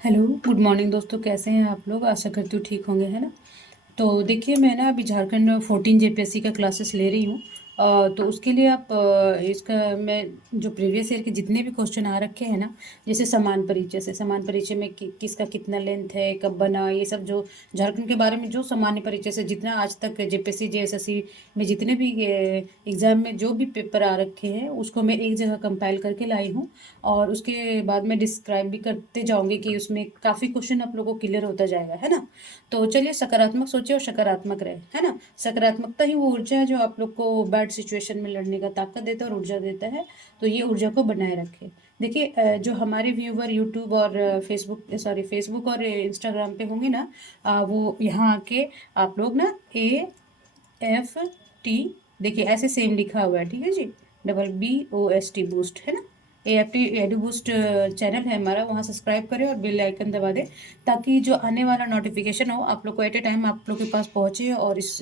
Hello, good morning दोस्तों। कैसे हैं आप लोग? आशा करती हूँ ठीक होंगे, है ना। तो देखिए, मैं ना अभी झारखंड 14 जेपीएससी का क्लासेस ले रही हूँ। तो उसके लिए आप इसका मैं जो प्रीवियस ईयर के जितने भी क्वेश्चन आ रखे हैं ना, जैसे समान परिचय में किसका कितना लेंथ है, कब बना, ये सब जो झारखंड के बारे में जो सामान्य परिचय से जितना आज तक जेपीएससी जेएसएससी में जितने भी एग्जाम में जो भी पेपर आ रखे हैं उसको मैं एक जगह कंपाइल करके लाई हूँ। और उसके बाद मैं डिस्क्राइब भी करते जाऊंगी कि उसमें काफ़ी क्वेश्चन आप लोगों को क्लियर होता जाएगा, है ना। तो चलिए, सकारात्मक सोचिए और सकारात्मक रहे, है ना। सकारात्मकता ही वो ऊर्जा है जो आप लोग को बैड सिचुएशन में लड़ने का ताकत देता है और ऊर्जा देता है। तो ये ऊर्जा को बनाए रखे। देखिए, जो हमारे व्यूवर यूट्यूब और फेसबुक और इंस्टाग्राम पे होंगे ना, वो यहाँ आके आप लोग ना AFT, देखिए ऐसे सेम लिखा हुआ है, ठीक है जी। BOST बूस्ट, है ना। AFT एडू बूस्ट चैनल है हमारा, वहाँ सब्सक्राइब करें और बेल आइकन दबा दें, ताकि जो आने वाला नोटिफिकेशन हो आप लोग को एट ए टाइम आप लोग के पास पहुँचे और इस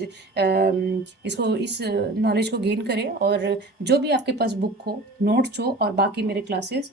नॉलेज को गेन करें। और जो भी आपके पास बुक हो, नोट्स हो और बाकी मेरे क्लासेस,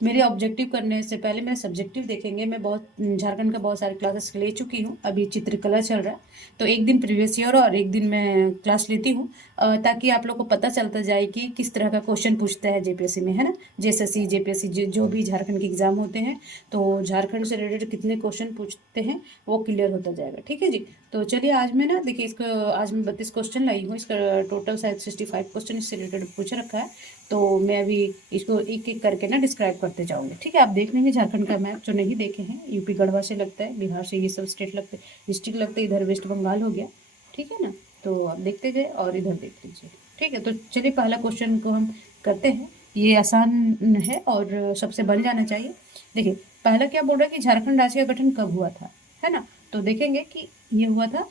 मेरे ऑब्जेक्टिव करने से पहले मेरे सब्जेक्टिव देखेंगे। मैं बहुत झारखंड का बहुत सारे क्लासेस ले चुकी हूँ, अभी चित्रकला चल रहा है। तो एक दिन प्रीवियस ईयर और एक दिन मैं क्लास लेती हूँ, ताकि आप लोग को पता चलता जाए कि किस तरह का क्वेश्चन पूछता है जेपीएससी में, है ना। जेएसएससी जेपीएससी जो भी झारखंड के एग्जाम होते हैं, तो झारखंड से रिलेटेड कितने क्वेश्चन पूछते हैं वो क्लियर होता जाएगा, ठीक है जी। तो चलिए, आज मैं ना देखिए इसको, आज मैं 32 क्वेश्चन लाई हूँ। इसका टोटल शायद 65 क्वेश्चन इससे रिलेटेड पूछ रखा है। तो मैं अभी इसको एक एक करके ना डिस्क्राइब करते जाऊँगी, ठीक है। आप देख लेंगे झारखंड का मैप जो नहीं देखे हैं। यूपी गढ़वा से लगता है, बिहार से ये सब स्टेट लगते हैं, डिस्ट्रिक्ट लगते हैं, इधर वेस्ट बंगाल हो गया, ठीक है ना। तो आप देखते गए और इधर देख लीजिए, ठीक है। तो चलिए, पहला क्वेश्चन को हम करते हैं। ये आसान है और सबसे बन जाना चाहिए। देखिए, पहला क्या बोल रहा है कि झारखंड राज्य का गठन कब हुआ था, है ना। तो देखेंगे कि ये हुआ था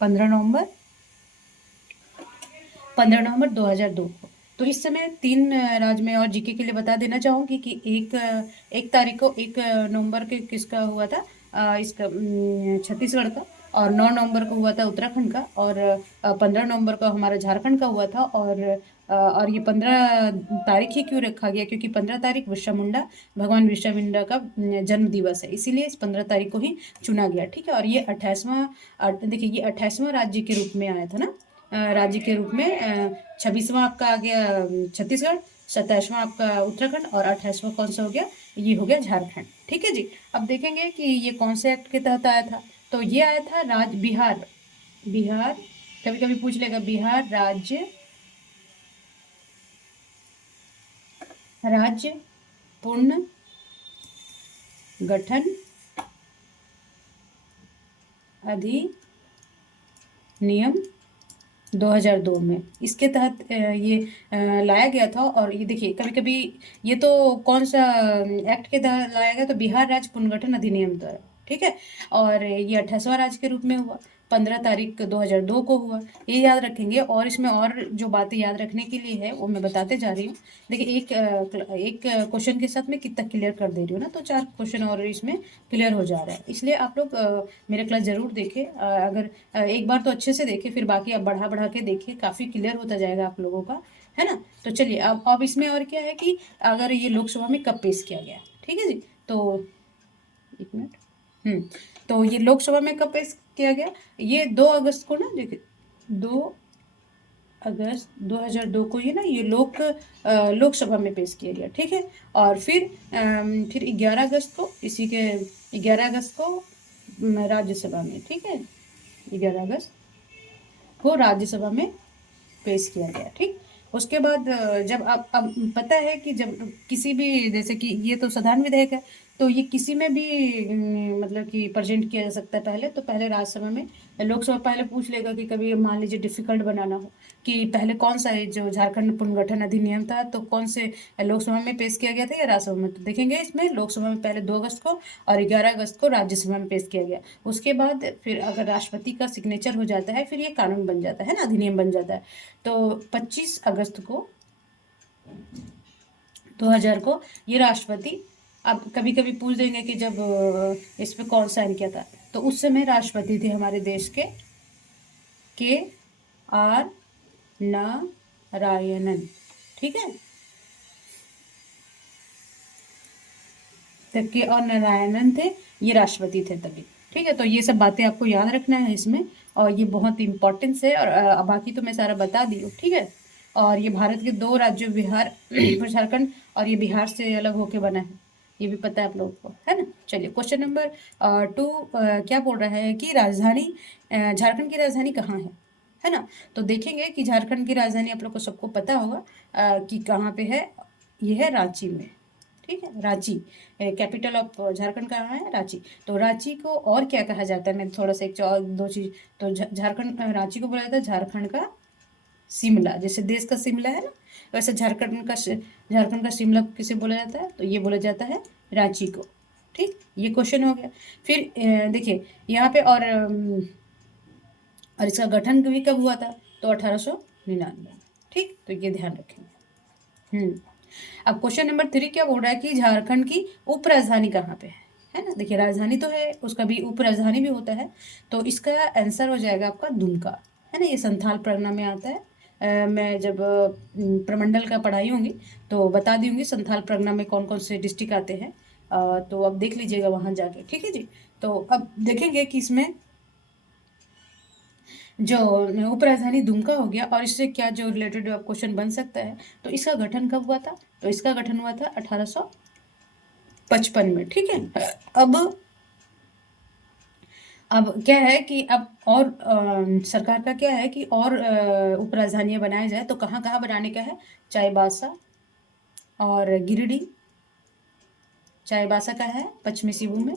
15 नवंबर 15 नवंबर 2002 को। तो इस समय तीन राज्य में और जीके के लिए बता देना चाहूँगी कि एक तारीख को 1 नवंबर के किसका हुआ था, इसका छत्तीसगढ़ का। और 9 नवंबर को हुआ था उत्तराखंड का। और 15 नवंबर को हमारा झारखंड का हुआ था। और ये 15 तारीख ही क्यों रखा गया, क्योंकि 15 तारीख बिरसा मुंडा, भगवान बिरसा मुंडा का जन्म दिवस है, इसीलिए इस 15 तारीख को ही चुना गया, ठीक है। और ये 28वां, देखिए ये 28वां राज्य के रूप में आया था ना, राज्य के रूप में। 26वां आपका आ गया छत्तीसगढ़, 27वां आपका उत्तराखंड और 28वां कौन सा हो गया, ये हो गया झारखंड, ठीक है जी। अब देखेंगे कि ये कौन से एक्ट के तहत आया था। तो ये आया था बिहार बिहार, कभी कभी पूछ लेगा, बिहार राज्य पूर्ण गठन अधिनियम 2002 में, इसके तहत ये लाया गया था। और ये देखिए, कभी कभी ये तो कौन सा एक्ट के तहत लाया गया, तो बिहार राज्य पुनर्गठन अधिनियम द्वारा, ठीक है। और ये 28वां राज्य के रूप में हुआ, 15 तारीख 2002 को हुआ। ये याद रखेंगे। और इसमें और जो बातें याद रखने के लिए है वो मैं बताते जा रही हूँ। देखिए, एक क्वेश्चन के साथ मैं कितना क्लियर कर दे रही हूँ ना, तो 4 क्वेश्चन और इसमें क्लियर हो जा रहा है। इसलिए आप लोग मेरा क्लास जरूर देखें। अगर एक बार तो अच्छे से देखें, फिर बाकी आप बढ़ा बढ़ा के देखिए, काफ़ी क्लियर होता जाएगा आप लोगों का, है ना। तो चलिए, अब इसमें और क्या है कि अगर ये लोकसभा में कब पेश किया गया, ठीक है जी। तो एक मिनट। तो ये लोकसभा में कब पेश किया गया, ये 2 अगस्त को ना, देखिए 2 अगस्त 2002 को ये ना, ये लोकसभा में पेश किया गया, ठीक है। और फिर 11 अगस्त को, इसी के 11 अगस्त को राज्यसभा में, ठीक है। 11 अगस्त को राज्यसभा में पेश किया गया, ठीक। उसके बाद जब आप अब पता है कि जब किसी भी, जैसे कि ये तो साधारण विधेयक है, तो ये किसी में भी मतलब कि प्रेजेंट किया जा सकता है। पहले तो पहले राज्यसभा में, लोकसभा पहले पूछ लेगा कि कभी मान लीजिए डिफिकल्ट बनाना हो कि पहले कौन सा है जो झारखंड पुनर्गठन अधिनियम था, तो कौन से लोकसभा में पेश किया गया था या राज्यसभा में। तो देखेंगे इसमें लोकसभा में पहले 2 अगस्त को और 11 अगस्त को राज्यसभा में पेश किया गया। उसके बाद फिर अगर राष्ट्रपति का सिग्नेचर हो जाता है, फिर ये कानून बन जाता है ना, अधिनियम बन जाता है। तो 25 अगस्त को 2000 को ये राष्ट्रपति, अब कभी कभी पूछ देंगे कि जब इस पे कौन साइन किया था, तो उस समय राष्ट्रपति थे हमारे देश के आर नारायणन, ठीक है। के और नारायणन थे, ये राष्ट्रपति थे तभी। ठीक है, तो ये सब बातें आपको याद रखना है इसमें, और ये बहुत इंपॉर्टेंस है। और बाकी तो मैं सारा बता दी हूँ। ठीक है, और ये भारत के 2 राज्यों बिहार और झारखंड, और ये बिहार से अलग होके बना है, ये भी पता है आप लोगों को, है ना। चलिए क्वेश्चन नंबर 2 क्या बोल रहा है कि राजधानी झारखंड की राजधानी कहाँ है ना। तो देखेंगे कि झारखंड की राजधानी आप लोग को सबको पता होगा कि कहाँ पे है। ये है रांची में। ठीक है, रांची कैपिटल ऑफ झारखंड कहाँ है, रांची। तो रांची को और क्या कहा जाता है, मैं थोड़ा सा एक और 2 चीज। तो झारखंड रांची को बोला जाता है झारखंड का शिमला। जैसे देश का शिमला है ना, वैसे झारखंड का शिमला किसे बोला जाता है, तो ये बोला जाता है रांची को। ठीक, ये क्वेश्चन हो गया। फिर देखिए यहाँ पे और इसका गठन भी कब हुआ था, तो 1899। ठीक, तो ये ध्यान रखेंगे। अब क्वेश्चन नंबर 3 क्या बोल रहा है कि झारखंड की उप राजधानी कहाँ पे है ना। देखिए राजधानी तो है, उसका भी उप राजधानी भी होता है। तो इसका आंसर हो जाएगा आपका दुमका, है ना। ये संथाल परगना में आता है। मैं जब प्रमंडल का पढ़ाई होंगी तो बता दी होंगी संथाल परगना में कौन कौन से डिस्ट्रिक्ट आते हैं। तो अब देख लीजिएगा वहाँ जाके। ठीक है जी। तो अब देखेंगे कि इसमें जो उप राजधानी दुमका हो गया, और इससे क्या जो रिलेटेड क्वेश्चन बन सकता है, तो इसका गठन कब हुआ था, तो इसका गठन हुआ था 1855 में। ठीक है, अब क्या है कि अब और सरकार का क्या है कि और उप राजधानियां बनाया जाए, तो कहाँ कहाँ बनाने का है, चाईबासा और गिरिडीह। चाईबासा का है पश्चिमी सिंहभूम में,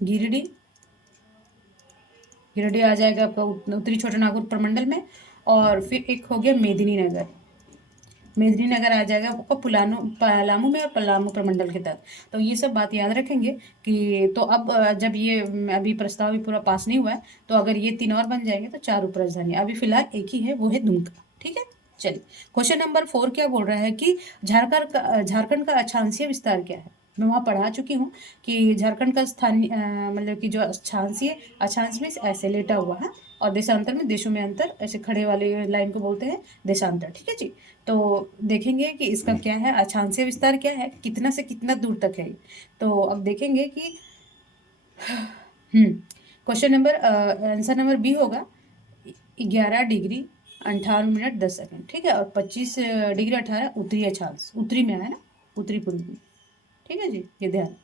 गिरिडीह गिरिडीह आ जाएगा आपका उत्तरी छोटानागपुर प्रमंडल में। और फिर एक हो गया मेदिनीनगर। मेदिनीनगर आ जाएगा आपका पलामू में और पलामू प्रमंडल के तहत। तो ये सब बात याद रखेंगे कि तो अब जब ये अभी प्रस्ताव भी पूरा पास नहीं हुआ है, तो अगर ये 3 और बन जाएंगे तो 4 उप राजधानी। अभी फिलहाल एक ही है, वो है दुमका। ठीक है, चलिए क्वेश्चन नंबर 4 क्या बोल रहा है कि झारखंड का अक्षांशीय विस्तार क्या है। मैं वहाँ पढ़ा चुकी हूँ कि झारखंड का स्थानीय मतलब कि जो अक्षांश में ऐसे लेटा हुआ है, और देशांतर में देशों में अंतर, ऐसे खड़े वाले लाइन को बोलते हैं देशांतर। ठीक है जी। तो देखेंगे कि इसका क्या है, अक्षांशीय विस्तार क्या है, कितना से कितना दूर तक है। तो अब देखेंगे कि question number answer number B होगा 11 डिग्री 58 मिनट 10 सेकंड। ठीक है, और 25 डिग्री 18 उत्तरी अक्षांश, उत्तरी में है ना, उत्तरी पूर्व में। ठीक है जी, ये ध्यान।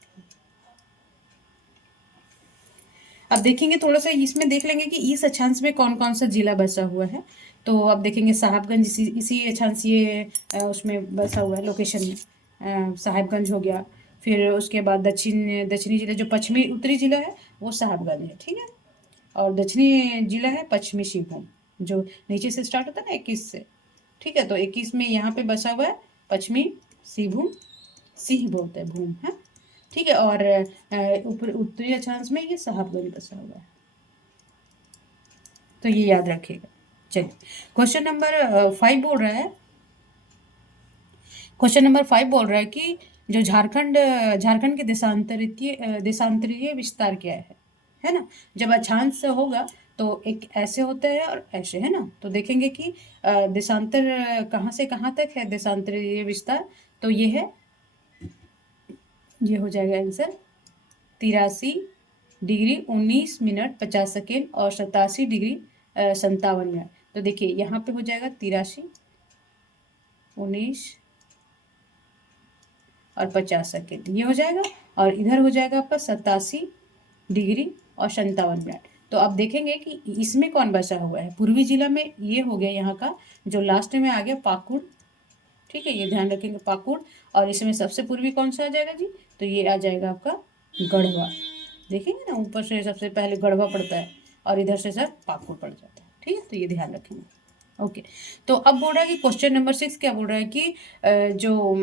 अब देखेंगे थोड़ा सा इसमें देख लेंगे कि इस अक्षांश में कौन कौन सा जिला बसा हुआ है। तो अब देखेंगे साहिबगंज इसी अक्षांशीय उसमें बसा हुआ है, लोकेशन में साहिबगंज हो गया। फिर उसके बाद दक्षिणी जिला, जो पश्चिमी उत्तरी जिला है वो साहिबगंज है। ठीक है, और दक्षिणी जिला है पश्चिमी सिंहभूम, जो नीचे से स्टार्ट होता है ना 21 से। ठीक है, तो 21 में यहाँ पे बसा हुआ है पश्चिमी सिंहभूम, सिंह बोलते हैं भूम है। ठीक है, और ऊपर उत्तरी अक्षांश में ये साहबगंज बसा हुआ है, तो ये याद रखिएगा। चलिए क्वेश्चन नंबर 5 बोल रहा है, क्वेश्चन नंबर 5 बोल रहा है कि जो झारखंड के देशांतरीय विस्तार क्या है ना। जब अक्षांश होगा तो एक ऐसे होता है और ऐसे, है ना। तो देखेंगे कि देशांतर कहाँ से कहाँ तक है देशांतरीय विस्तार, तो ये हो जाएगा आंसर 83 डिग्री 19 मिनट 50 सेकेंड और 87 डिग्री 57 मिनट। तो देखिए यहाँ पे हो जाएगा 83 19 और 50 सेकेंड, ये हो जाएगा। और इधर हो जाएगा आपका 87 डिग्री और 57 मिनट। तो अब देखेंगे कि इसमें कौन बसा हुआ है। पूर्वी जिला में ये हो गया यहाँ का, जो लास्ट में आ गया पाकुड़। ठीक है, ये ध्यान रखेंगे पाकुड़। और इसमें सबसे पूर्वी कौन सा आ जाएगा जी, तो ये आ जाएगा आपका गढ़वा। देखेंगे ना, ऊपर से सबसे पहले गढ़वा पड़ता है और इधर से सब पाकुड़ पड़ जाता है। ठीक है, तो ये ध्यान रखेंगे। ओके, तो अब बोल रहा है कि क्वेश्चन नंबर 6 क्या बोल रहा है कि जो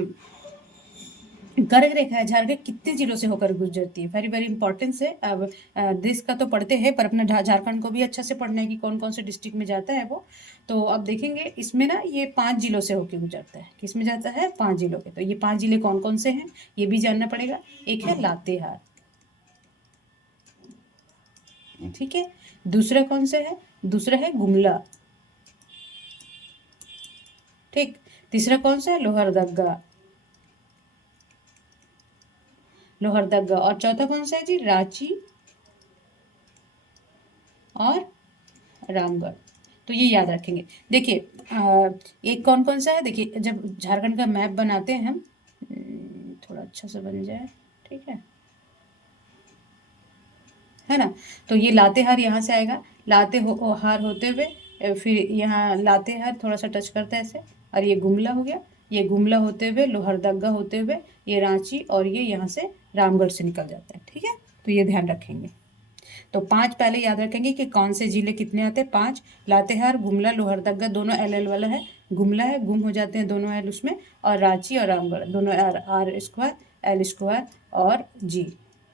कर्क रेखा है झारखंड कितने जिलों से होकर गुजरती है। वेरी वेरी इंपॉर्टेंस है। अब देश का तो पढ़ते हैं, पर अपना झारखंड को भी अच्छे से पढ़ना है कि कौन कौन से डिस्ट्रिक्ट में जाता है वो। तो अब देखेंगे इसमें ना ये 5 जिलों से होकर गुजरता है। किस में जाता है, 5 जिलों के। तो ये 5 जिले कौन कौन से हैं ये भी जानना पड़ेगा। एक है लातेहार, ठीक है। दूसरा कौन सा है, दूसरा है गुमला, ठीक। तीसरा कौन सा है, लोहरदगा। लोहरदगा, और चौथा कौन सा है जी, रांची और रामगढ़। तो ये याद रखेंगे। देखिए एक कौन कौन सा है, देखिए जब झारखंड का मैप बनाते हैं हम, थोड़ा अच्छा से बन जाए, ठीक है ना। तो ये लातेहार यहाँ से आएगा, हार होते हुए फिर यहाँ लातेहार थोड़ा सा टच करता है ऐसे, और ये गुमला हो गया, ये गुमला होते हुए लोहरदगा होते हुए ये रांची, और ये यहाँ से रामगढ़ से निकल जाता है, ठीक है। तो ये ध्यान रखेंगे। तो 5 पहले याद रखेंगे कि कौन से जिले कितने आते हैं, 5। लातेहार, गुमला, लोहरदगा दोनों एल एल वाला है, गुमला है गुम हो जाते हैं दोनों एल उसमें, और रांची और रामगढ़ दोनों R R square L square और जी,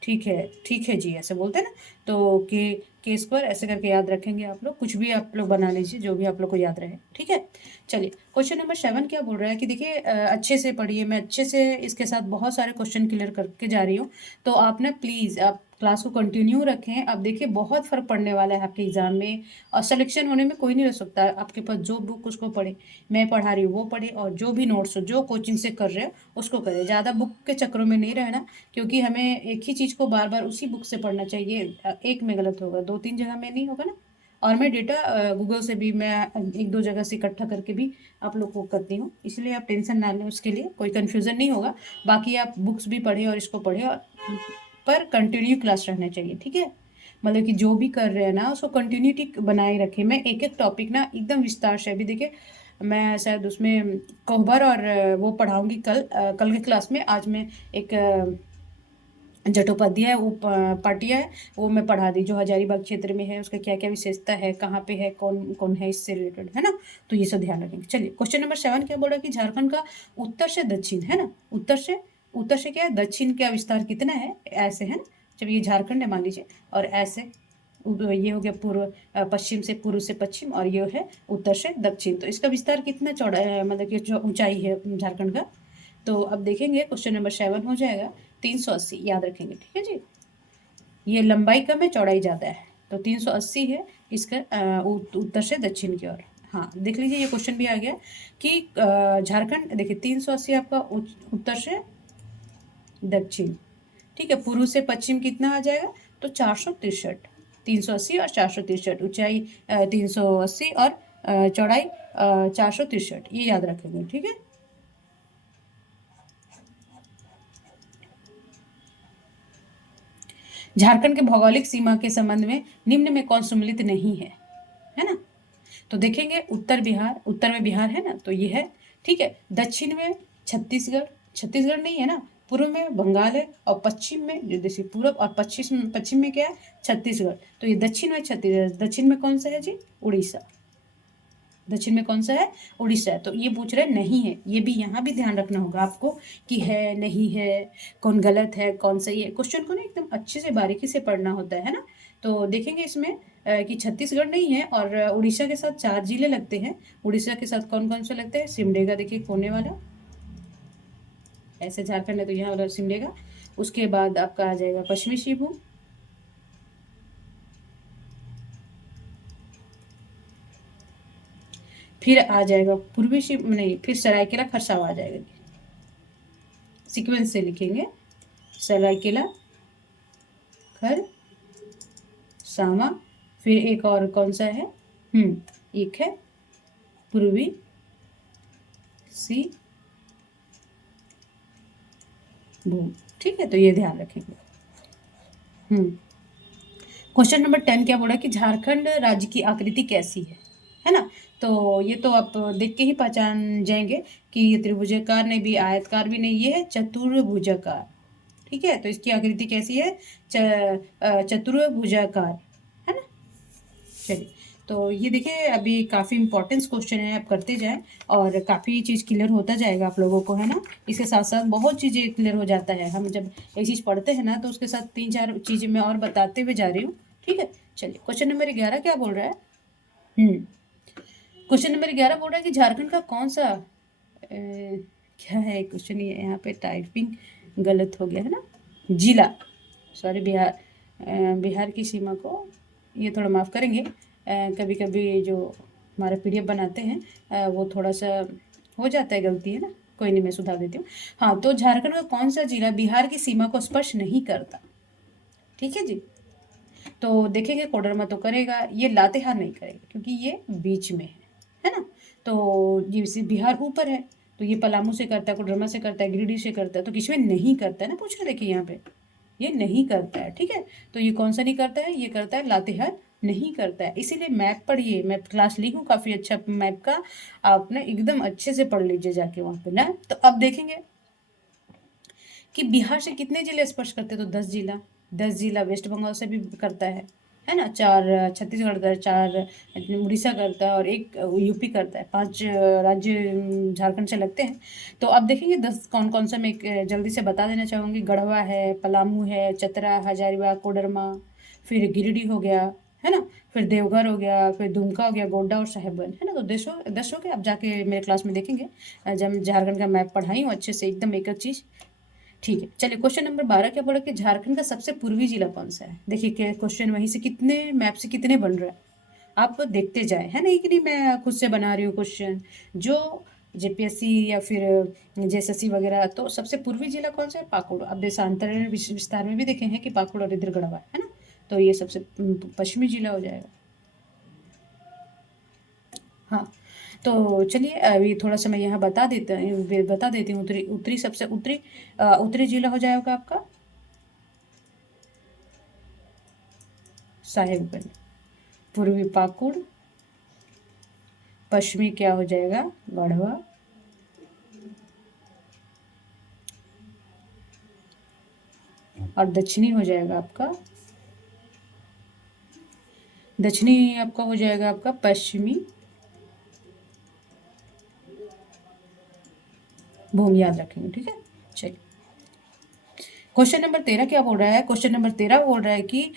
ठीक है जी, ऐसे बोलते हैं ना। तो के स्क्वायर ऐसे करके याद रखेंगे आप लोग, कुछ भी आप लोग बना लीजिए जो भी आप लोग को याद रहे, ठीक है। चलिए क्वेश्चन नंबर 7 क्या बोल रहा है कि देखिए अच्छे से पढ़िए, मैं अच्छे से इसके साथ बहुत सारे क्वेश्चन क्लियर करके जा रही हूँ। तो आप ना प्लीज़ आप क्लास को कंटिन्यू रखें। अब देखिए बहुत फ़र्क पड़ने वाला है आपके एग्ज़ाम में, और सिलेक्शन होने में कोई नहीं रह सकता है। आपके पास जो बुक उसको पढ़े, मैं पढ़ा रही हूँ वो पढ़े, और जो भी नोट्स हो जो कोचिंग से कर रहे हो उसको करें। ज़्यादा बुक के चक्करों में नहीं रहना, क्योंकि हमें एक ही चीज़ को बार बार उसी बुक से पढ़ना चाहिए। एक में गलत होगा, 2-3 जगह में नहीं होगा ना। और मैं डेटा गूगल से भी मैं 1-2 जगह से इकट्ठा करके भी आप लोग को करती हूँ, इसलिए आप टेंशन ना लें, उसके लिए कोई कन्फ्यूज़न नहीं होगा। बाकी आप बुक्स भी पढ़ें और इसको पढ़ें, और पर कंटिन्यू क्लास रहना चाहिए, ठीक है। मतलब कि जो भी कर रहे हैं ना उसको कंटिन्यूटी बनाए रखें। मैं एक एक टॉपिक ना एकदम विस्तार से, अभी देखिए मैं शायद उसमें कोहबर और वो पढ़ाऊँगी कल के क्लास में। आज मैं एक जटोपाध्याय वो पाटिया है, वो मैं पढ़ा दी, जो हजारीबाग क्षेत्र में है, उसका क्या क्या विशेषता है, कहाँ पे है, कौन कौन है इससे रिलेटेड, है ना। तो ये सब ध्यान रखेंगे। चलिए क्वेश्चन नंबर 7 क्या बोल रहा है कि झारखंड का उत्तर से दक्षिण, है ना, उत्तर से क्या है, दक्षिण का विस्तार कितना है, ऐसे है ना। जब ये झारखंड है मान लीजिए, और ऐसे ये हो गया पूर्व, पश्चिम से पूर्व से पश्चिम, और ये है उत्तर से दक्षिण। तो इसका विस्तार कितना चौड़ा है, मतलब कि जो ऊंचाई है झारखंड का। तो अब देखेंगे क्वेश्चन नंबर 7 हो जाएगा 380, याद रखेंगे, ठीक है जी। ये लंबाई कम है, चौड़ाई ज़्यादा है, तो 380 है इसका उत्तर से दक्षिण की ओर। हाँ देख लीजिए ये क्वेश्चन भी आ गया कि झारखंड, देखिए 380 आपका उत्तर से दक्षिण, ठीक है। पूर्व से पश्चिम कितना आ जाएगा, तो 463, 380 और 463, ऊंचाई 380 और चौड़ाई 463, ये याद रखेंगे, ठीक है। झारखंड के भौगोलिक सीमा के संबंध में निम्न में कौन सम्मिलित नहीं है ना। तो देखेंगे उत्तर में बिहार है ना, तो ये है, ठीक है। दक्षिण में छत्तीसगढ़ नहीं है ना, पूर्व में बंगाल है, और पश्चिम में जो जैसे पूर्व और पश्चिम में क्या है, छत्तीसगढ़। तो ये दक्षिण में छत्तीसगढ़, दक्षिण में कौन सा है जी, उड़ीसा। दक्षिण में कौन सा है, उड़ीसा है। तो ये पूछ रहे नहीं है, ये भी यहाँ भी ध्यान रखना होगा आपको कि है नहीं है, कौन गलत है कौन सही है। क्वेश्चन को ना एकदम अच्छे से बारीकी से पढ़ना होता है ना। तो देखेंगे इसमें कि छत्तीसगढ़ नहीं है, और उड़ीसा के साथ 4 जिले लगते हैं। उड़ीसा के साथ कौन कौन से लगते हैं, सिमडेगा, देखिए कोने वाला, ऐसे झारखंड है तो यहाँ वाला सिमडेगा। उसके बाद आपका आ जाएगा पश्चिमी सिंहभूम, फिर आ जाएगा पूर्वी शिव नहीं, फिर सरायकेला खरसावा आ जाएगा। सीक्वेंस से लिखेंगे, सरायकेला खरसावा, फिर एक और कौन सा है, एक है पूर्वी सिंहभूम, ठीक है। तो ये ध्यान रखेंगे। क्वेश्चन नंबर 10 क्या बोला कि झारखंड राज्य की आकृति कैसी है ना। तो ये तो आप देख के ही पहचान जाएंगे कि ये त्रिभुजाकार नहीं भी, आयतकार भी नहीं, ये है चतुर्भुजाकार, ठीक है। तो इसकी आकृति कैसी है, चतुर्भुजाकार, है ना। चलिए तो ये देखिए अभी काफ़ी इंपॉर्टेंट क्वेश्चन है, आप करते जाएं और काफ़ी चीज़ क्लियर होता जाएगा आप लोगों को, है ना। इसके साथ साथ बहुत चीज़ें क्लियर हो जाता है, हम जब एक चीज़ पढ़ते हैं ना तो उसके साथ 3-4 चीज़ें मैं और बताते हुए जा रही हूँ, ठीक है। चलिए क्वेश्चन नंबर 11 क्या बोल रहा है, क्वेश्चन नंबर 11 बोल रहा है कि झारखंड का कौन सा क्या है क्वेश्चन, ये यहाँ पे टाइपिंग गलत हो गया है ना, जिला, सॉरी बिहार की सीमा को ये थोड़ा माफ़ करेंगे। कभी कभी जो हमारा PDF बनाते हैं वो थोड़ा सा हो जाता है गलती, है ना। कोई नहीं, मैं सुधार देती हूँ। हाँ, तो झारखंड का कौन सा जिला बिहार की सीमा को स्पर्श नहीं करता? ठीक है जी। तो देखेंगे कोडरमा तो करेगा, ये लातेहार नहीं करेगा क्योंकि ये बीच में है ना। तो ये बिहार ऊपर है, तो ये पलामू से करता है, कोडरमा से करता है, गिरिडीह से करता है, तो किसमें नहीं करता है ना, पूछ रहे देखिए यहाँ पे, ये नहीं करता है। ठीक है, तो ये कौन सा नहीं करता है, ये करता है लातेहार नहीं करता है। इसीलिए मैप पढ़िए, मैप क्लास ली हूँ काफ़ी अच्छा मैप का, आप ना एकदम अच्छे से पढ़ लीजिए जाके वहाँ पे ना। तो अब देखेंगे कि बिहार से कितने जिले स्पर्श करते हैं, तो 10 जिला। 10 जिला वेस्ट बंगाल से भी करता है ना। 4 छत्तीसगढ़ का, 4 उड़ीसा करता है और 1 यूपी करता है। 5 राज्य झारखंड से लगते हैं। तो अब देखेंगे 10 कौन कौन सा, मैं जल्दी से बता देना चाहूँगी। गढ़वा है, पलामू है, चतरा, हजारीबाग, कोडरमा, फिर गिरिडीह हो गया, है ना, फिर देवघर हो गया, फिर दुमका हो गया, गोड्डा और साहेबगंज, है ना। तो 10 हो गए। अब जाके मेरे क्लास में देखेंगे जब झारखंड का मैप पढ़ाई हूँ अच्छे से एकदम एक एक चीज़। ठीक है, चलिए क्वेश्चन नंबर 12 क्या बोला कि झारखंड का सबसे पूर्वी जिला कौन सा है। देखिए कि क्वेश्चन वहीं से कितने मैप से कितने बन रहे हैं, आप देखते जाए, है ना, कि नहीं, मैं खुद से बना रही हूँ क्वेश्चन जो जेपीएससी या फिर जेएसएससी वगैरह। तो सबसे पूर्वी जिला कौन सा है, पाकुड़। अब देशांतर विस्तार में भी देखे हैं कि पाकुड़ और इधर गढ़वा है ना, तो ये सबसे पश्चिमी जिला हो जाएगा। हाँ, तो चलिए अभी थोड़ा सा मैं यहाँ बता देती हूँ। उत्तरी उत्तरी सबसे उत्तरी जिला हो जाएगा आपका साहेबगंज, पूर्वी पाकुड़, पश्चिमी क्या हो जाएगा गढ़वा, और दक्षिणी हो जाएगा आपका पश्चिमी भूमि, याद रखेंगे। ठीक है, चलिए क्वेश्चन नंबर 13 क्या बोल रहा है। क्वेश्चन नंबर 13 बोल रहा है कि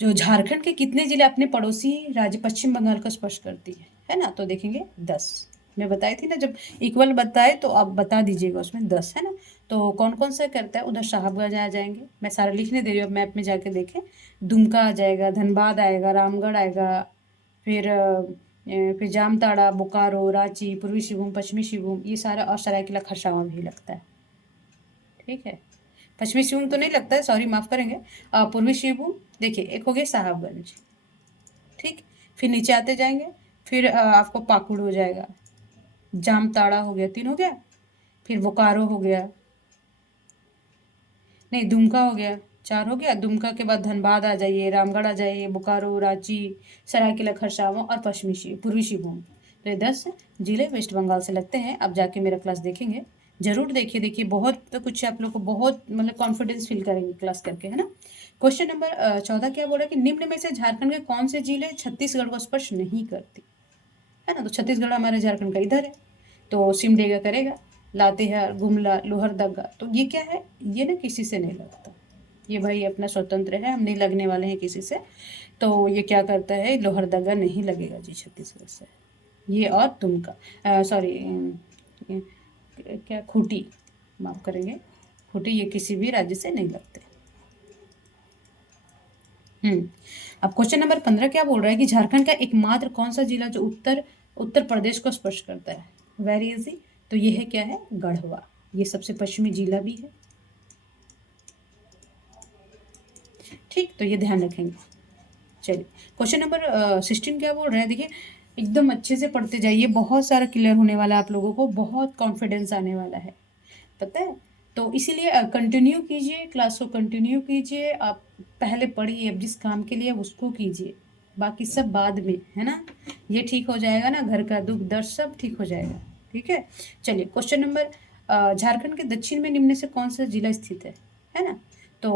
जो झारखंड के कितने जिले अपने पड़ोसी राज्य पश्चिम बंगाल को स्पर्श करती है ना। तो देखेंगे 10, मैं बताई थी ना, जब इक्वल बताए तो आप बता दीजिएगा उसमें 10 है ना। तो कौन कौन सा करता है, उधर साहबगंज आ जाएंगे, मैं सारा लिखने दे रही हूँ, मैप में जाके देखें। दुमका आ जाएगा, धनबाद आएगा, रामगढ़ आएगा, फिर जामताड़ा, बोकारो, रांची, पूर्वी सिंहभूम, पश्चिमी सिंहभूम, ये सारा, और सरायकेला खरसावां भी लगता है। ठीक है, पश्चिमी सिंहभूम तो नहीं लगता है, सॉरी माफ़ करेंगे। पूर्वी सिंहभूम देखिए, एक हो गया साहबगंज। ठीक, फिर नीचे आते जाएंगे, फिर आपको पाकुड़ हो जाएगा, जामताड़ा हो गया, 3 हो गया, फिर बोकारो हो गया, नहीं दुमका हो गया, 4 हो गया। दुमका के बाद धनबाद आ जाइए, रामगढ़ आ जाइए, बोकारो, रांची, सरायकेला खरसावां और पूर्वी सिंहभूम। तो ये 10 जिले वेस्ट बंगाल से लगते हैं। अब जाके मेरा क्लास देखेंगे, जरूर देखिए, देखिए बहुत तो कुछ आप लोग को बहुत मतलब कॉन्फिडेंस फील करेंगे क्लास करके, है ना। क्वेश्चन नंबर 14 क्या बोला कि निम्न में से झारखंड के कौन से जिले छत्तीसगढ़ को स्पर्श नहीं करती, है ना। तो छत्तीसगढ़ हमारे झारखंड का इधर है, तो सिमडेगा करेगा, लातेहार, गुमला, लोहरदगा, तो ये क्या है, ये ना किसी से नहीं लगता, ये भाई अपना स्वतंत्र है, हम नहीं लगने वाले हैं किसी से। तो ये क्या करता है, लोहरदगा नहीं लगेगा जी छत्तीसगढ़ से। ये और दुमका, सॉरी क्या, खूंटी, माफ करेंगे, खूंटी, ये किसी भी राज्य से नहीं लगते। अब क्वेश्चन नंबर 15 क्या बोल रहा है कि झारखंड का एकमात्र कौन सा जिला जो उत्तर प्रदेश को स्पर्श करता है। वेरी इजी, तो ये है क्या है, गढ़वा, ये सबसे पश्चिमी जिला भी है। ठीक, तो ये ध्यान रखेंगे। चलिए क्वेश्चन नंबर 16 क्या बोल रहा है, देखिए एकदम अच्छे से पढ़ते जाइए, बहुत सारा क्लियर होने वाला है आप लोगों को, बहुत कॉन्फिडेंस आने वाला है, पता है। तो इसीलिए कंटिन्यू कीजिए, क्लास को कंटिन्यू कीजिए, आप पहले पढ़िए, अब जिस काम के लिए उसको कीजिए, बाकी सब बाद में, है ना। ये ठीक हो जाएगा ना, घर का दुख दर्द सब ठीक हो जाएगा। ठीक है, चलिए क्वेश्चन नंबर, झारखंड के दक्षिण में निम्न से कौन सा जिला स्थित है ना। तो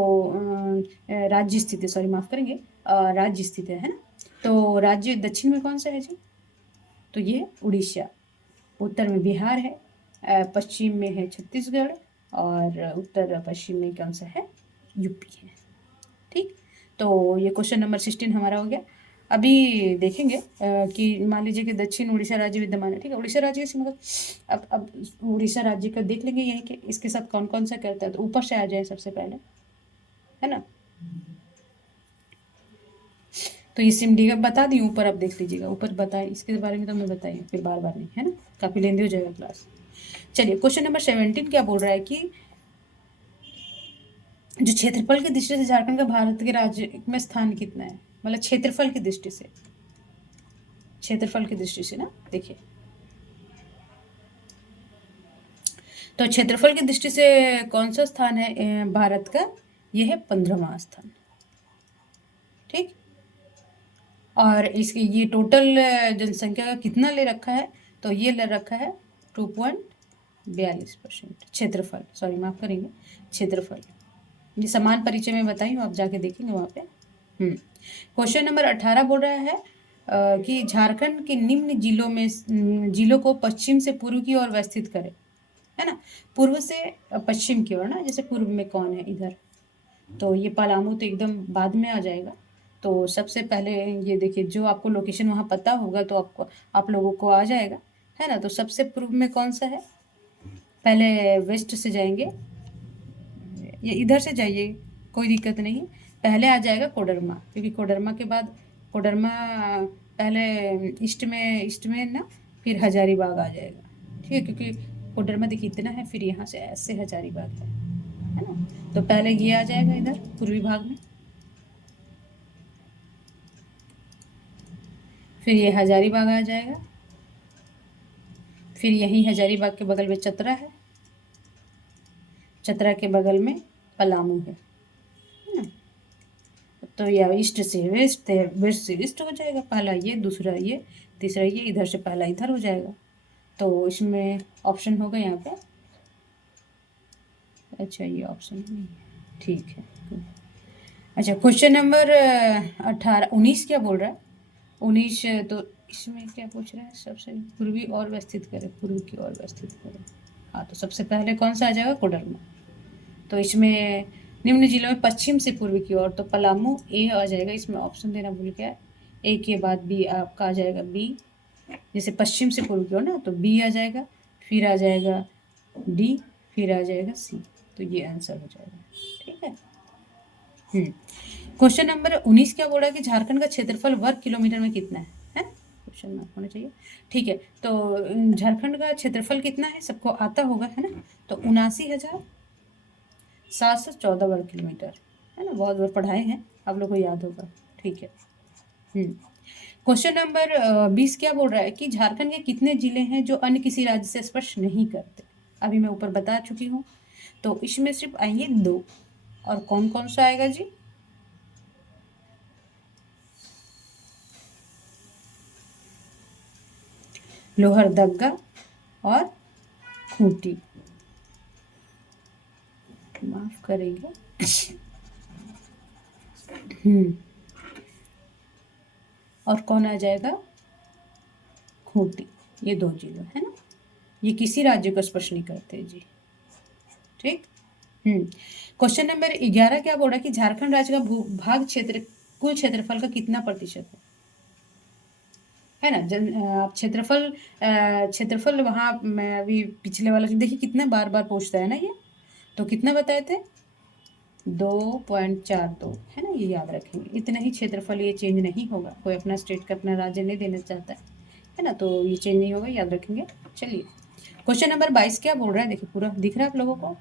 राज्य स्थित है, सॉरी माफ़ करेंगे, राज्य स्थित है ना। तो राज्य दक्षिण में कौन सा है जी, तो ये उड़ीसा, उत्तर में बिहार है, पश्चिम में है छत्तीसगढ़, और उत्तर पश्चिम में कौन सा है, यूपी है। ठीक, तो ये क्वेश्चन नंबर 16 हमारा हो गया। अभी देखेंगे कि मान लीजिए कि दक्षिण उड़ीसा राज्य विद्यमान है, ठीक है, उड़ीसा राज्य से मतलब अब उड़ीसा राज्य का देख लेंगे यहीं कि इसके साथ कौन कौन सा करता है, तो ऊपर से आ जाए सबसे पहले, है ना। तो ये सिमडेगा बता दी ऊपर, आप देख लीजिएगा, ऊपर बताए, इसके बारे में तो मैं बताई फिर बार बार नहीं, है ना, काफ़ी लेंदी हो जाएगा क्लास। चलिए क्वेश्चन नंबर 17 क्या बोल रहा है कि जो क्षेत्रफल की दृष्टि से झारखंड का भारत के राज्य में स्थान कितना है, मतलब क्षेत्रफल की दृष्टि से, क्षेत्रफल की दृष्टि से ना, देखिए तो क्षेत्रफल की दृष्टि से कौन सा स्थान है भारत का, यह है 15वां स्थान। ठीक, और इसकी ये टोटल जनसंख्या का कितना ले रखा है, तो ये ले रखा है 2.42%। क्षेत्रफल, सॉरी माफ करेंगे, क्षेत्रफल, ये समान परिचय में बताई हूँ, आप जाके देखेंगे वहाँ पे। क्वेश्चन नंबर 18 बोल रहा है कि झारखंड के निम्न जिलों में जिलों को पश्चिम से पूर्व की ओर व्यवस्थित करें, है ना, पूर्व से पश्चिम की ओर ना, जैसे पूर्व में कौन है इधर, तो ये पलामू तो एकदम बाद में आ जाएगा। तो सबसे पहले ये देखिए, जो आपको लोकेशन वहाँ पता होगा तो आपको, आप लोगों को आ जाएगा, है ना। तो सबसे पूर्व में कौन सा है, पहले वेस्ट से जाएंगे, ये इधर से जाइए, कोई दिक्कत नहीं, पहले आ जाएगा कोडरमा, क्योंकि कोडरमा के बाद, कोडरमा पहले ईस्ट में ना, फिर हजारीबाग आ जाएगा, ठीक है, क्योंकि कोडरमा देखिए इतना है, फिर यहाँ से ऐसे हजारीबाग है ना। तो पहले ये आ जाएगा इधर पूर्वी भाग में, फिर ये हजारीबाग आ जाएगा, फिर यहीं हजारीबाग के बगल में चतरा है, चतरा के बगल में पलामू है ना। तो या ईस्ट से वेस्ट है, वेस्ट से ईस्ट हो जाएगा, पहला ये, दूसरा ये, तीसरा ये, इधर से पहला इधर हो जाएगा। तो इसमें ऑप्शन होगा यहाँ पे, अच्छा ये ऑप्शन नहीं है, ठीक है। अच्छा क्वेश्चन नंबर 19 क्या बोल रहा है, 19 तो इसमें क्या पूछ रहा है, सबसे पूर्वी और व्यवस्थित करें, पूर्व की ओर व्यवस्थित करें। हाँ, तो सबसे पहले कौन सा आ जाएगा, कोडरमा। तो इसमें निम्न जिलों में पश्चिम से पूर्व की ओर, तो पलामू ए आ जाएगा, इसमें ऑप्शन देना भूल गया, ए के बाद बी आपका आ जाएगा बी, जैसे पश्चिम से पूर्व की ओर ना, तो बी आ जाएगा, फिर आ जाएगा डी, फिर आ जाएगा सी, तो ये आंसर हो जाएगा, ठीक है। क्वेश्चन नंबर 19 क्या बोल रहा है कि झारखंड का क्षेत्रफल वर्ग किलोमीटर में कितना है, क्वेश्चन मार्क होना चाहिए, ठीक है। तो झारखंड का क्षेत्रफल कितना है, सबको आता होगा, है ना, तो 79,714 वर्ग किलोमीटर, है ना, बहुत बार पढ़ाए हैं, आप लोग को याद होगा, ठीक है। क्वेश्चन नंबर 20 क्या बोल रहा है कि झारखंड के कितने जिले हैं जो अन्य किसी राज्य से स्पर्श नहीं करते, अभी मैं ऊपर बता चुकी हूँ, तो इसमें सिर्फ आएंगे 2, और कौन कौन सा आएगा जी, लोहरदगा और खूंटी, माफ करेंगे, और कौन आ जाएगा, खूंटी, ये 2 जिले है ना, ये किसी राज्य को स्पर्श नहीं करते जी, ठीक। क्वेश्चन नंबर 11 क्या बोल रहा है कि झारखंड राज्य का भूभाग क्षेत्र कुल क्षेत्रफल का कितना प्रतिशत है ना। आप क्षेत्रफल वहाँ मैं अभी पिछले वाला देखिए कितना बार बार पूछता है ना ये, तो कितना बताए थे, 2.42 है ना, ये याद रखेंगे, इतना ही क्षेत्रफल, ये चेंज नहीं होगा, कोई अपना स्टेट का अपना राज्य नहीं देना चाहता है ना, तो ये चेंज नहीं होगा, याद रखेंगे। चलिए क्वेश्चन नंबर 22 क्या बोल रहा है, देखिए पूरा दिख रहा है आप लोगों को,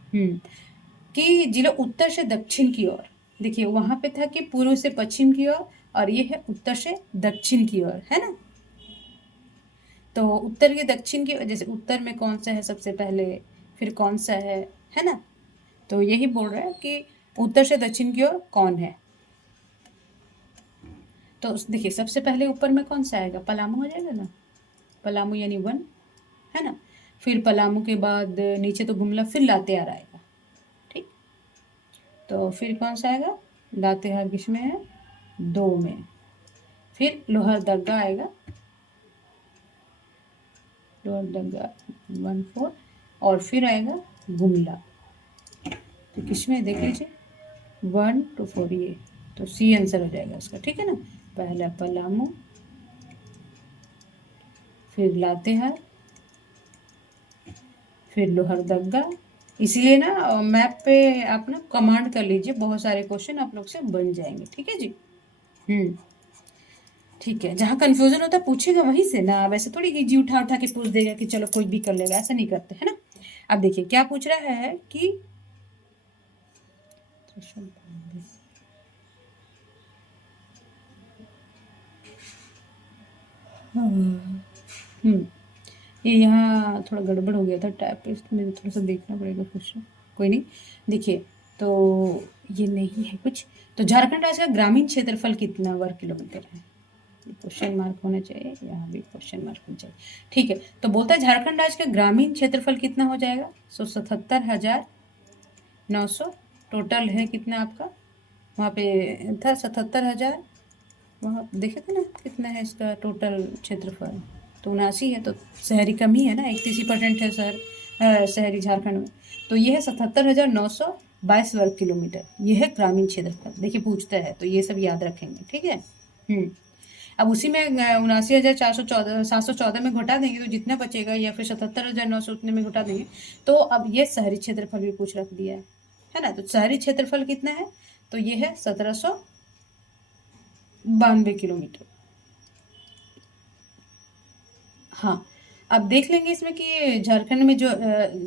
कि जिला उत्तर से दक्षिण की ओर, देखिए वहां पे था कि पूर्व से पश्चिम की ओर, और ये है उत्तर से दक्षिण की ओर, है ना। तो उत्तर के दक्षिण की, जैसे उत्तर में कौन सा है सबसे पहले, फिर कौन सा है ना, तो यही बोल रहा है कि उत्तर से दक्षिण की ओर कौन है। तो देखिए सबसे पहले ऊपर में कौन सा आएगा, पलामू हो जाएगा ना, पलामू यानी 1, है ना, फिर पलामू के बाद नीचे तो गुमला, फिर लातेहार आएगा, ठीक। तो फिर कौन सा आएगा, लातेहार किस में है, 2 में, फिर लोहरदगा आएगा, लोहरदगा 14, और फिर आएगा गुमला, तो किस में देख लीजिए 1 to 4, ये तो सी आंसर हो जाएगा इसका, ठीक है ना। पहला पलामू, फिर लातेहार, फिर लोहरदगा, इसीलिए ना मैप पे आप ना कमांड कर लीजिए, बहुत सारे क्वेश्चन आप लोग से बन जाएंगे, ठीक है जी। ठीक है, जहाँ कंफ्यूजन होता है पूछेगा वहीं से ना, वैसे थोड़ी इजी उठा उठा के पूछ देगा कि चलो कोई भी कर लेगा, ऐसा नहीं करते, है ना। अब देखिए क्या पूछ रहा है कि ये यहाँ थोड़ा गड़बड़ हो गया था टाइप पे, मुझे थोड़ा सा देखना पड़ेगा क्वेश्चन। कोई नहीं, देखिए तो ये नहीं है कुछ। तो झारखंड राज्य का ग्रामीण क्षेत्रफल कितना वर्ग किलोमीटर है? क्वेश्चन मार्क होना चाहिए, यहाँ भी क्वेश्चन मार्क होना चाहिए। ठीक है, तो बोलता है झारखंड राज्य का ग्रामीण क्षेत्रफल कितना हो जाएगा? 77,900 टोटल है कितना आपका? वहाँ पे था 77,000, वहाँ देखे थे ना कितना है इसका टोटल क्षेत्रफल? तो 79 है, तो शहरी कम ही है ना, 31% है शहरी झारखंड में। तो ये है 77,922 वर्ग किलोमीटर, ये है ग्रामीण क्षेत्रफल। देखिए पूछता है तो ये सब याद रखेंगे, ठीक है। अब उसी में 79,714 में घटा देंगे तो जितना बचेगा, या फिर 77,900 उतने में घटा देंगे। तो अब ये शहरी क्षेत्रफल भी पूछ रख दिया है ना। तो शहरी क्षेत्रफल कितना है? तो ये है 1792 किलोमीटर। हाँ, अब देख लेंगे इसमें कि झारखंड में जो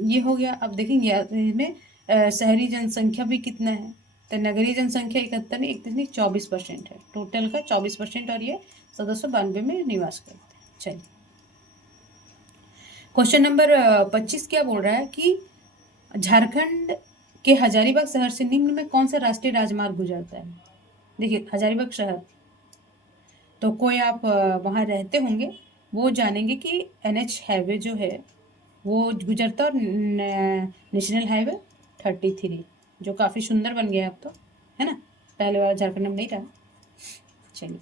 ये हो गया। अब देखेंगे इसमें शहरी जनसंख्या भी कितना है। तो नगरीय जनसंख्या 71 नहीं 31 नहीं 24% है, टोटल का 24%, और ये 1792 में निवास करते हैं। चलिए क्वेश्चन नंबर 25 क्या बोल रहा है कि झारखंड के हजारीबाग शहर से निम्न में कौन सा राष्ट्रीय राजमार्ग गुजरता है? देखिए हजारीबाग शहर, तो कोई आप वहाँ रहते होंगे, वो जानेंगे कि NH हाईवे जो है वो गुजरता है, और नेशनल हाईवे 33, जो काफ़ी सुंदर बन गया अब तो, है ना। पहले वाला झारखंड में नहीं रहा। चलिए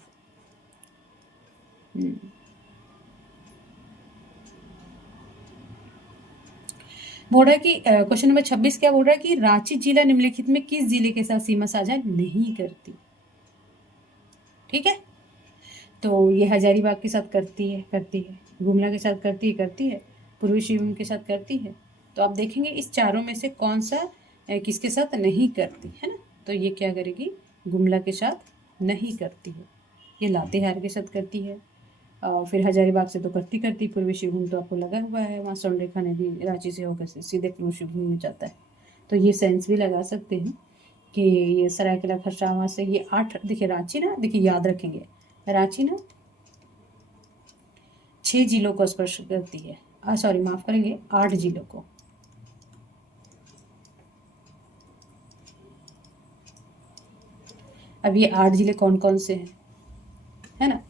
बोल रहा है कि क्वेश्चन नंबर 26 क्या बोल रहा है कि रांची जिला निम्नलिखित में किस जिले के साथ सीमा साझा नहीं करती? ठीक है, तो ये हजारीबाग के साथ करती है, गुमला के साथ करती है, पूर्वी सिंहभूम के साथ करती है। तो आप देखेंगे इस चारों में से कौन सा किसके साथ नहीं करती है ना। तो ये क्या करेगी? गुमला के साथ नहीं करती है, ये लातेहार के साथ करती है। और फिर हजारीबाग से तो करती, पूर्वी सिंहभूम तो आपको लगा हुआ है, वहाँ सोनरेखा नदी रांची से होकर सीधे पूर्वी सिंहभूम में जाता है। तो ये सेंस भी लगा सकते हैं कि ये सरायकेला खरसावां से ये 8, देखिए रांची ना, देखिए याद रखेंगे रांची ना 6 जिलों को स्पर्श करती है। सॉरी माफ करेंगे, 8 जिलों को। अब ये 8 जिले कौन कौन से हैं, है ना।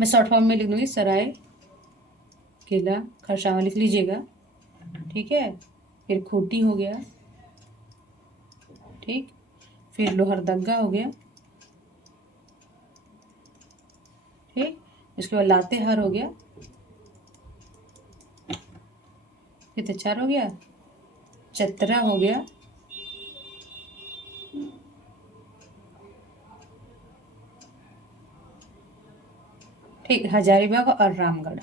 मैं शॉर्ट फॉर्म में लिख दूंगी, सराय केला खरसावां लिख लीजिएगा, ठीक है। फिर खूंटी हो गया, ठीक। फिर लोहरदगा हो गया, ठीक। उसके बाद लातेहार हो गया, कितने 4 हो गया, चतरा हो गया, ठीक। हजारीबाग और रामगढ़।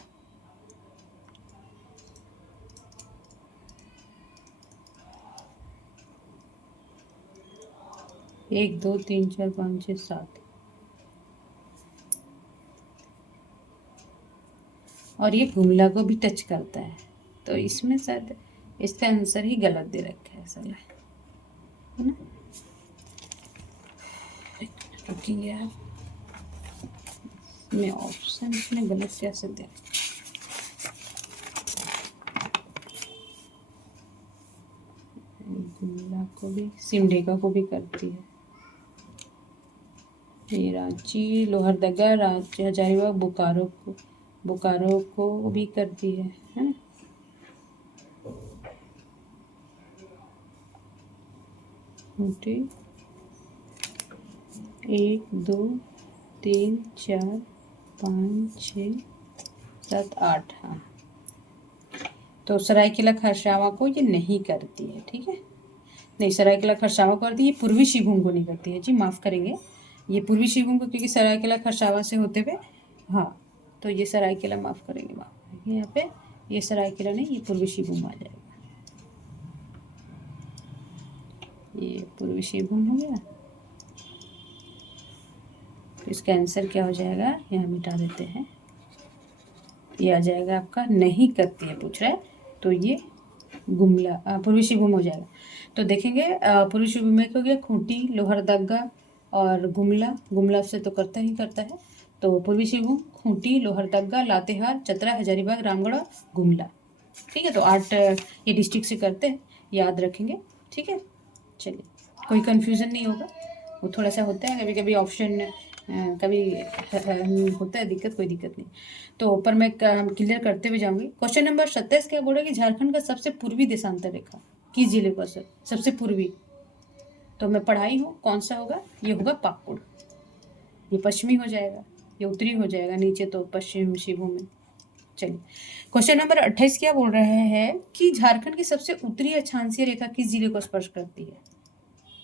एक 2 3 4 5 6 7, और ये गुमला को भी टच करता है। तो इसमें शायद इसका आंसर ही गलत दे रखा है साला, है ना। रुकिए यार, मैं ऑप्शन में गलत कैसे दे, गुमला को भी सिमडेगा को भी करती है, ये रांची लोहरदगा रांची हजारीबाग बोकारो को भी करती है ना। ठीक, 1 2 3 4 5 6 7 8, हाँ। तो सरायकेला खरसावां को ये नहीं करती है, ठीक है। नहीं, सरायकेला खरसावां को करती है, ये पूर्वी सिंहभूम को नहीं करती है जी, माफ़ करेंगे। ये पूर्वी सिंहभूम को, क्योंकि सरायकेला खरसावां से होते हुए, हाँ। तो ये सरायकेला माफ़ करेंगे यहाँ पे, ये सरायकेला नहीं, ये पूर्वी सिंहभूम आ जाएगा। ये पूर्वी सिंहभूम हो गया, तो इसका आंसर क्या हो जाएगा, यहाँ मिटा देते हैं। ये आ जाएगा आपका नहीं करती है पूछ रहा है, तो ये गुमला पूर्वी सिंहभूम हो जाएगा। तो देखेंगे पूर्वी सिंहभूम में हो गया खूंटी, लोहरदगा और गुमला। गुमला से तो करता ही करता है। तो पूर्वी सिंहभूम, खूंटी, लोहरदगा, लातेहार, चतरा, हजारीबाग, रामगढ़ और गुमला। ठीक है, तो 8 ये डिस्ट्रिक्ट से करते हैं, याद रखेंगे। ठीक है, चलिए, कोई कन्फ्यूज़न नहीं होगा। वो थोड़ा सा होता है कभी कभी ऑप्शन, कभी होता है दिक्कत, कोई दिक्कत नहीं। तो पर मैं क्लियर करते हुए जाऊंगी। क्वेश्चन नंबर 27 क्या बोल रहा है कि झारखंड का सबसे पूर्वी देशांतर रेखा किस जिले को सर सबसे पूर्वी? तो मैं पढ़ाई हूँ, कौन सा होगा? ये होगा पाकुड़। ये पश्चिमी हो जाएगा, ये उत्तरी हो जाएगा, नीचे तो पश्चिम सिंहभूम में। चलिए, क्वेश्चन नंबर 28 क्या बोल रहे हैं कि झारखंड की सबसे उत्तरी अक्षांशीय रेखा किस जिले को स्पर्श करती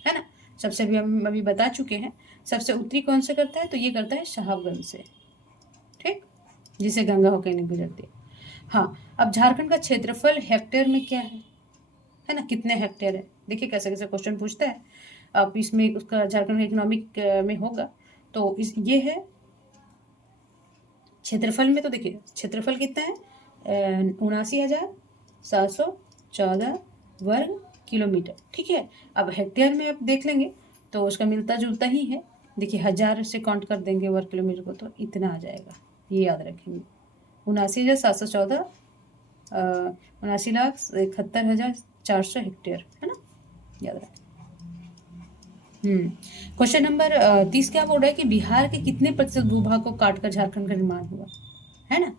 है ना? सबसे भी हम अभी बता चुके हैं, सबसे उत्तरी कौन से करता है? तो ये करता है साहबगंज से, ठीक, जिसे गंगा होकर नहीं गुजरती। हाँ, अब झारखंड का क्षेत्रफल हेक्टेयर में क्या है ना, कितने हेक्टेयर है? देखिए कैसे कैसे क्वेश्चन पूछता है। अब इसमें उसका झारखंड इकोनॉमिक में होगा, तो इस ये है क्षेत्रफल में। तो देखिए क्षेत्रफल कितना है, 79,714 वर्ग किलोमीटर। ठीक है, अब हेक्टेयर में आप देख लेंगे तो उसका मिलता जुलता ही है। देखिए 1000 से काउंट कर देंगे वर्ग किलोमीटर को, तो इतना आ जाएगा, ये याद रखेंगे। 79,714 79,71,400 हेक्टेयर, है ना, याद रखें। क्वेश्चन नंबर 30 क्या बोल रहा है कि बिहार के कितने प्रतिशत भूभाग को काटकर झारखंड का निर्माण हुआ, है ना?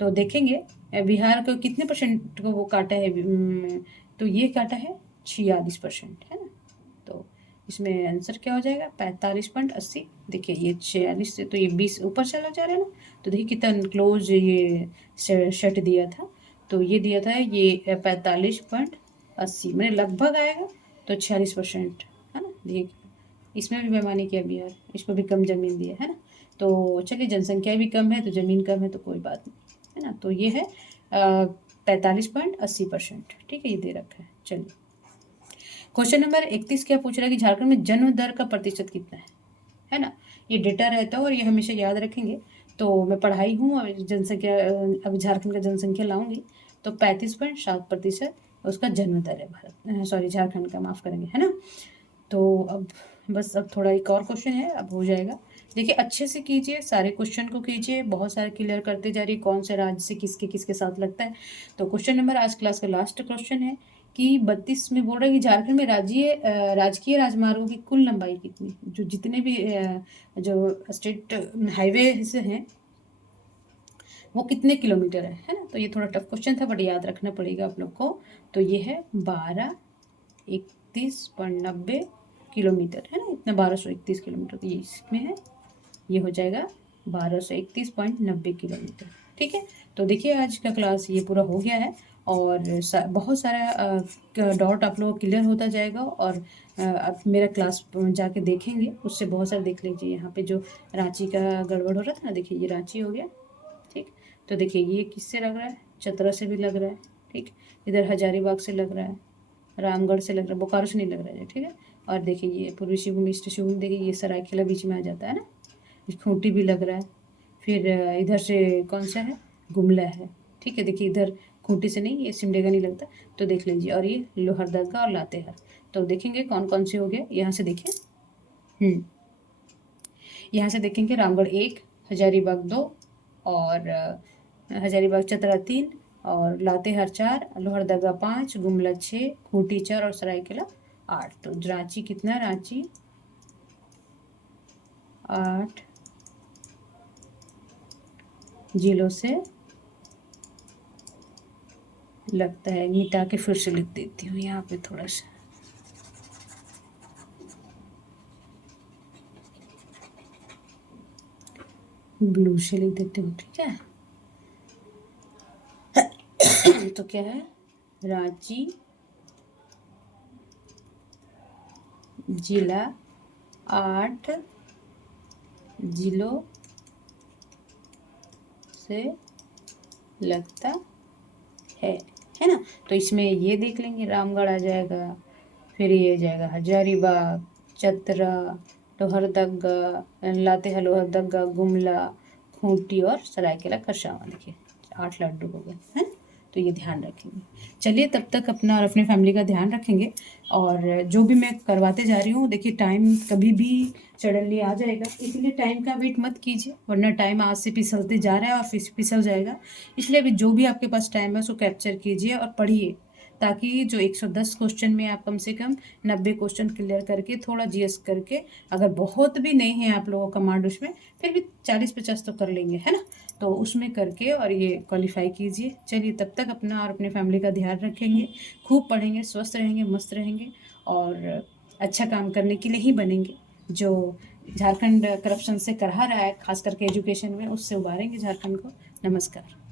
तो देखेंगे बिहार को कितने परसेंट को वो काटा है, तो ये काटा है 46%, है ना? तो इसमें आंसर क्या हो जाएगा, 45.80। देखिए ये 46 से तो ये 20 ऊपर चला जा रहा है ना, तो देखिए कितना क्लोज ये शर्ट दिया था, तो ये दिया था ये 45.80, मैंने लगभग आएगा तो 46%, है ना? देखिए इसमें भी बेईमानी किया बिहार, इसको भी कम ज़मीन दिया, है ना? तो चलिए जनसंख्या भी कम है तो ज़मीन कम है तो कोई बात नहीं, है ना? तो ये है 45.80%, ठीक है, ये दे रखा है। चलिए, क्वेश्चन नंबर 31 क्या पूछ रहा है कि झारखंड में जन्म दर का प्रतिशत कितना है ना? ये डेटा रहता है और ये हमेशा याद रखेंगे। तो मैं पढ़ाई हूँ और जनसंख्या अभी झारखंड का जनसंख्या लाऊंगी, तो 35.7% उसका जन्म दर है भारत, सॉरी झारखंड का, माफ़ करेंगे, है ना? तो अब बस अब थोड़ा एक और क्वेश्चन है, अब हो जाएगा। देखिए अच्छे से कीजिए, सारे क्वेश्चन को कीजिए, बहुत सारे क्लियर करते जा रही कौन से राज्य से किसके किसके साथ लगता है। तो क्वेश्चन नंबर आज क्लास का लास्ट क्वेश्चन है कि 32 में बोल रहा है कि झारखंड में राजकीय राजमार्गों की कुल लंबाई कितनी, जो जितने भी जो स्टेट हाईवे से हैं वो कितने किलोमीटर है ना? तो ये थोड़ा टफ क्वेश्चन था बट याद रखना पड़ेगा आप लोग को। तो ये है 1231.90 किलोमीटर, है ना, इतना 1231 किलोमीटर, तो ये इसमें है, ये हो जाएगा 1231.90 किलोमीटर। ठीक है, तो देखिए आज का क्लास ये पूरा हो गया है और बहुत सारा डॉट आप लोगों को क्लियर होता जाएगा। और अब मेरा क्लास जाके देखेंगे, उससे बहुत सारा देख लीजिए। यहाँ पे जो रांची का गड़बड़ हो रहा था ना, देखिए ये रांची हो गया, ठीक। तो देखिए ये किससे लग रहा है, चतरा से भी लग रहा है, ठीक, इधर हजारीबाग से लग रहा है, रामगढ़ से लग रहा है, बोकारो से नहीं लग रहा है, ठीक है। और देखिए ये पूर्वी सिंहभूम, ईस्ट सिंहभूम, देखिए ये सरायकेला बीच में आ जाता है ना, खूंटी भी लग रहा है। फिर इधर से कौन सा है, गुमला है, ठीक है। देखिए इधर खूंटी से नहीं, ये सिमडेगा नहीं लगता, तो देख लीजिए। और ये लोहरदगा और लातेहार, तो देखेंगे कौन कौन से हो गए। यहाँ से देखिए, यहाँ से देखेंगे रामगढ़ 1, हजारीबाग 2 और हजारीबाग चतरा 3 और लातेहार 4, लोहरदगा 5, गुमला 6, खूंटी 4 और सरायकेला 8। तो रांची कितना, रांची 8 जिलों से लगता है। मिटा के फिर से लिख देती हूँ यहाँ पे थोड़ा सा, ब्लू से लिख देती हूँ, ठीक है। तो क्या है, रांची जिला 8 जिलों से लगता है ना। तो इसमें ये देख लेंगे, रामगढ़ आ जाएगा, फिर ये आ जाएगा हजारीबाग, चतरा, लोहरदगा, लातेहार, लोहरदगा, गुमला, खूंटी और सरायकेला खरसावां। देखिए 8 लड्डू हो गए हैं। तो ये ध्यान रखेंगे। चलिए तब तक अपना और अपने फैमिली का ध्यान रखेंगे। और जो भी मैं करवाते जा रही हूँ, देखिए टाइम कभी भी सडनली आ जाएगा, इसलिए टाइम का वेट मत कीजिए, वरना टाइम आज से फिसलते जा रहा है और फिसल जाएगा। इसलिए अभी जो भी आपके पास टाइम है उसको कैप्चर कीजिए और पढ़िए, ताकि जो 110 क्वेश्चन में आप कम से कम 90 क्वेश्चन क्लियर करके, थोड़ा जीएस करके, अगर बहुत भी नहीं है आप लोगों का मार्ड उसमें, फिर भी 40-50 तो कर लेंगे, है ना। तो उसमें करके और ये क्वालिफाई कीजिए। चलिए तब तक अपना और अपने फैमिली का ध्यान रखेंगे, खूब पढ़ेंगे, स्वस्थ रहेंगे, मस्त रहेंगे और अच्छा काम करने के लिए ही बनेंगे। जो झारखंड करप्शन से करहा रहा है, खास करके एजुकेशन में, उससे उबारेंगे झारखंड को। नमस्कार।